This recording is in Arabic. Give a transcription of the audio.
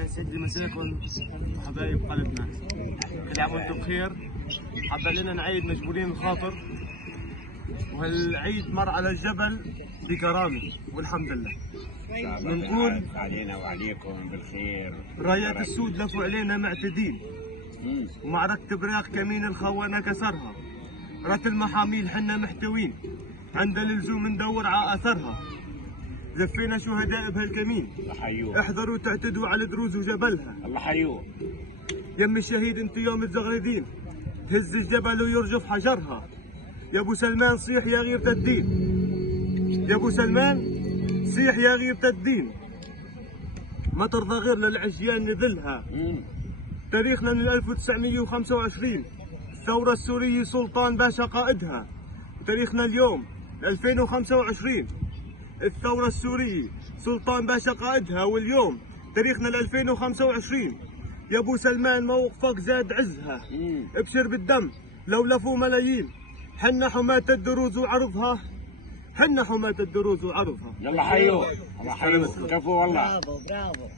الله يسعد لي مساكم حبايب قلبنا، كل عام وانتم بخير. حابة لنا نعيد مجبورين الخاطر، وهالعيد مر على الجبل بكرامه والحمد لله. بنقول علينا وعليكم بالخير. رايات السود لفوا علينا معتدين، ومعركة براق كمين الخونة كسرها. رات المحاميل حنا محتوين، عند اللزوم ندور على اثرها. زفينا شهداء بهالكمين، الله حيوه. احذروا تعتدوا على دروز وجبلها. الله حيوه. يم الشهيد انت يوم تزغردين، تهز الجبل ويرجف حجرها. يا ابو سلمان صيح يا غيرة الدين، يا ابو سلمان صيح يا غيرة الدين. ما ترضى غير للعشيان نذلها. تاريخنا من 1925 الثورة السورية سلطان باشا قائدها. تاريخنا اليوم 2025 الثورة السورية سلطان باشا قائدها، واليوم تاريخنا 2025 يا ابو سلمان موقفك زاد عزها. ابشر بالدم لو لفوا ملايين، حنا حماة الدروز وعرضها، حنا حماة الدروز وعرضها. يلا حيوه. الله حيوه. كفو والله. برافو برافو.